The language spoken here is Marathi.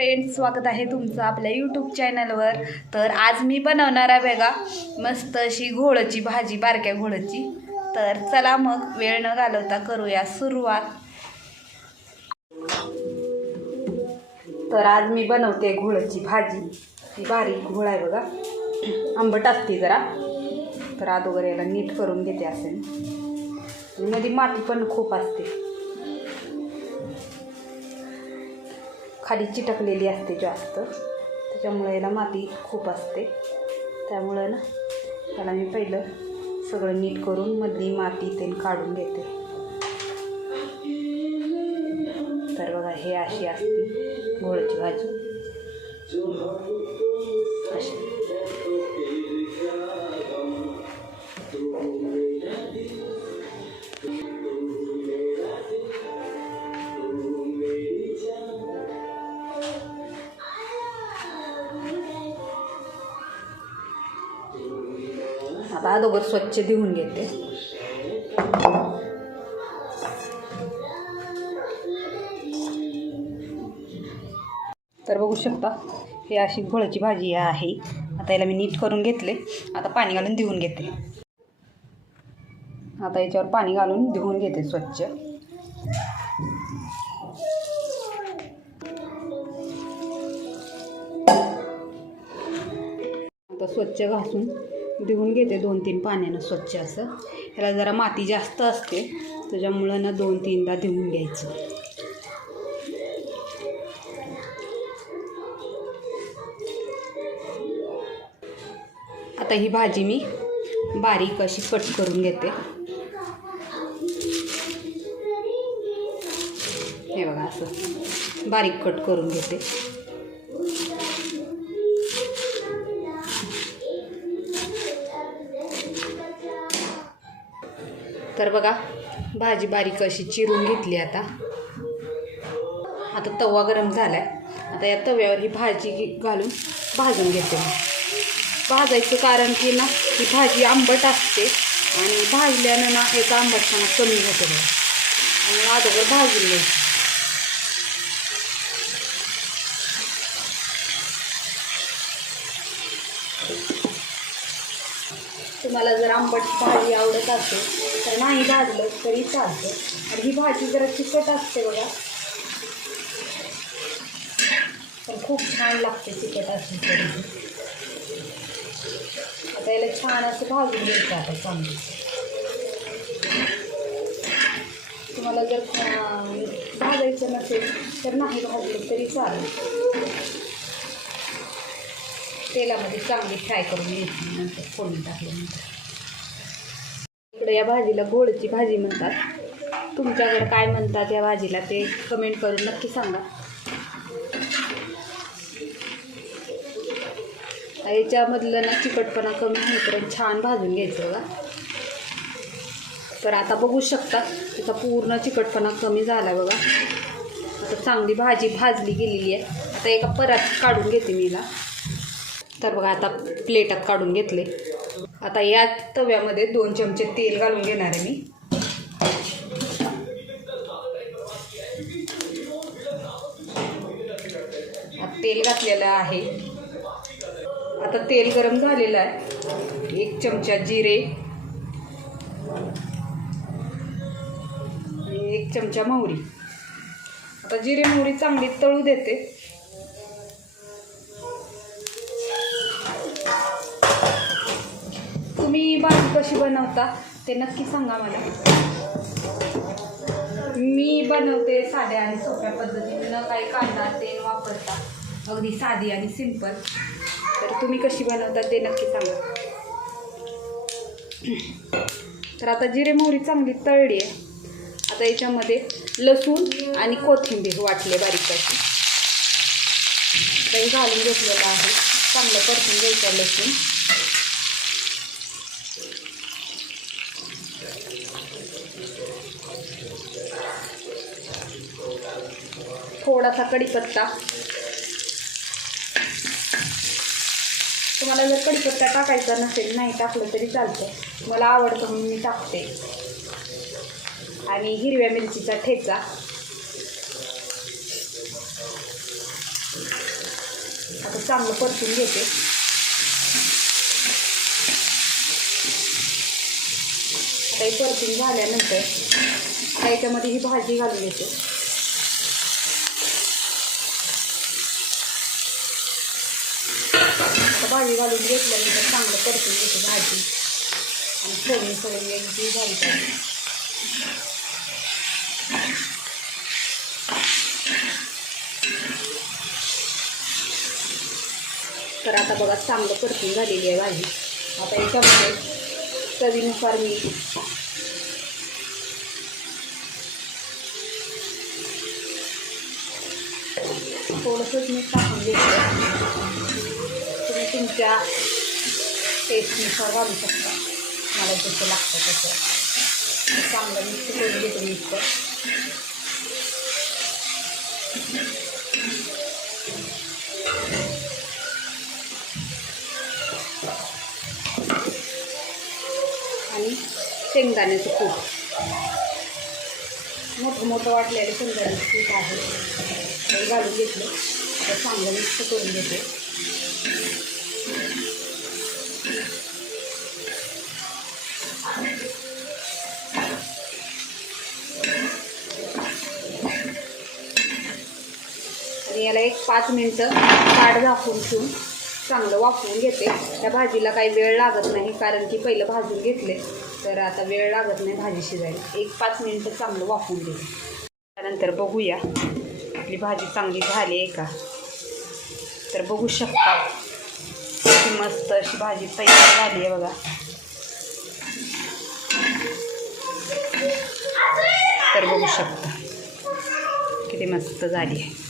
फ्रेंड्स स्वागत आहे तुमचं आपल्या यूट्यूब चॅनलवर तर आज मी बनवणार आहे बघा मस्त अशी घोळची भाजी बारक्या घोळची. तर चला मग वेळ न घालवता करूया सुरुवात. तर आज मी बनवते घोळची भाजी. ती बारीक घोळ आहे बघा. आंबट असते जरा. तर अगोदर याला नीट करून घेते असेल. मध्ये माती पण खूप असते. खाली चिटकलेली असते जास्त. त्याच्यामुळे याला माती खूप असते. त्यामुळं ना त्याला मी पहिलं सगळं नीट करून मधली माती तेल काढून घेते. तर बघा हे अशी असते घोळची भाजी. अशी. आता अगोदर स्वच्छ धुवून घेते. तर बघू शकता हे अशी घोळाची भाजी आहे. आता याला मी नीट करून घेतले. आता पाणी घालून धुवून घेते. आता याच्यावर पाणी घालून धुवून घेते स्वच्छ. आता स्वच्छ घासून धुवून घेते दोन तीन पाण्यानं स्वच्छ असं. ह्याला जरा माती जास्त असते त्याच्यामुळं ना दोन तीनदा धुवून घ्यायचं. आता ही भाजी मी बारीक अशी कट करून घेते. हे बघा असं बारीक कट करून घेते. तर बघा. भाजी बारीक अशी चिरून घेतली आता. आता तवा गरम झाला आहे आता या तव्यावर ही भाजी घालून भाजून घेते मी. भाजायचं कारण की ना ही भाजी आंबट असते आणि भाजल्यानं ना याचा आंबटपणा कमी होतो आणि अगोदर भाजून घ्यायची. तुम्हाला जर आंबट भाजी आवडत असेल तर नाही भाजलं तरी चालतं. आणि ही भाजी जरा चिकट असते बघा. पण खूप छान लागते चिकट असली तरी. आता याला छान असं भाजून घ्यायचं आता चांगली. तुम्हाला जर भाजायचं नसेल तर नाही भाजलं तरी चालेल. तेलामध्ये चांगली फ्राय करून घ्यायची नंतर फोडून टाकल्यानंतर इकडे या भाजीला गोडची भाजी म्हणतात. तुमच्याकडे काय म्हणतात या भाजीला ते कमेंट करून नक्की सांगा. याच्यामधलं ना चिकटपणा कमी होईपर्यंत छान भाजून घ्यायचं बघा. तर आता बघू शकता त्याचा पूर्ण चिकटपणा कमी झाला बघा. आता चांगली भाजी भाजली गेलेली आहे. आता एका परात काढून घेते मी तर बघा आता प्लेटात काढून घेतले. आता या तव्यामध्ये दोन चमचे तेल घालून घेणार आहे मी. तेल घातलेलं आहे. आता तेल गरम झालेलं आहे. एक चमचा जिरे. आणि एक चमचा मोहरी. आता जिरे मोहरी चांगली तळू देते. भाजी कशी बनवता ते नक्की सांगा मला. मी बनवते साध्या आणि सोप्या पद्धतीने. न काही कांदा तेल वापरता. अगदी साधी आणि सिंपल तर तुम्ही कशी बनवता ते नक्की सांगा. तर आता जिरे मोहरी चांगली तळली आहे. आता याच्यामध्ये लसूण आणि कोथिंबीर वाटले बारीक अशी काही घालून घेतलेलं आहे. चांगलं परतून घ्यायचं लसूण. थोडासा कढीपत्ता. तुम्हाला जर कढीपत्ता टाकायचा नसेल नाही टाकलं तरी चालतं. मला आवडतं म्हणून मी टाकते. आणि हिरव्या मिरचीचा ठेचा. आता चांगलं परतून घेते. आता हे परतून झाल्यानंतर आता याच्यामध्ये ही भाजी घालून येते. पाणी घालून घेतल्यानंतर चांगलं परतून घेते भाजी. आणि फोडणी सगळी यांची झाली पाहिजे तर आता बघा चांगलं परतून झालेली आहे भाजी. आता याच्यामध्ये चवीनुसार मी थोडंसंच मी टाकून घेतलं तुमच्या टेस्टनुसार घालू शकता. मला जसं लागतं तसं. चांगलं मिक्स करून घेते मिक्स आणि शेंगदाण्याचं कूट. मोठं मोठं वाटलेलं शेंगदाण्याचं कूट आहे. ते घालून घेतलं. चांगलं मिक्स करून घेते. याला एक पाच मिनटं ताट झाकून ठेवून चांगलं वाफवून घेते. त्या भाजीला काही वेळ लागत नाही कारण की पहिलं भाजून घेतले तर आता वेळ लागत नाही भाजी शिजायला. एक पाच मिनटं चांगलं वाफवून घेते. त्यानंतर बघूया. आपली भाजी चांगली झाली आहे का? तर बघू शकता. मस्त अशी भाजी तयार झाली आहे बघा. तर बघू शकता. किती मस्त झाली आहे.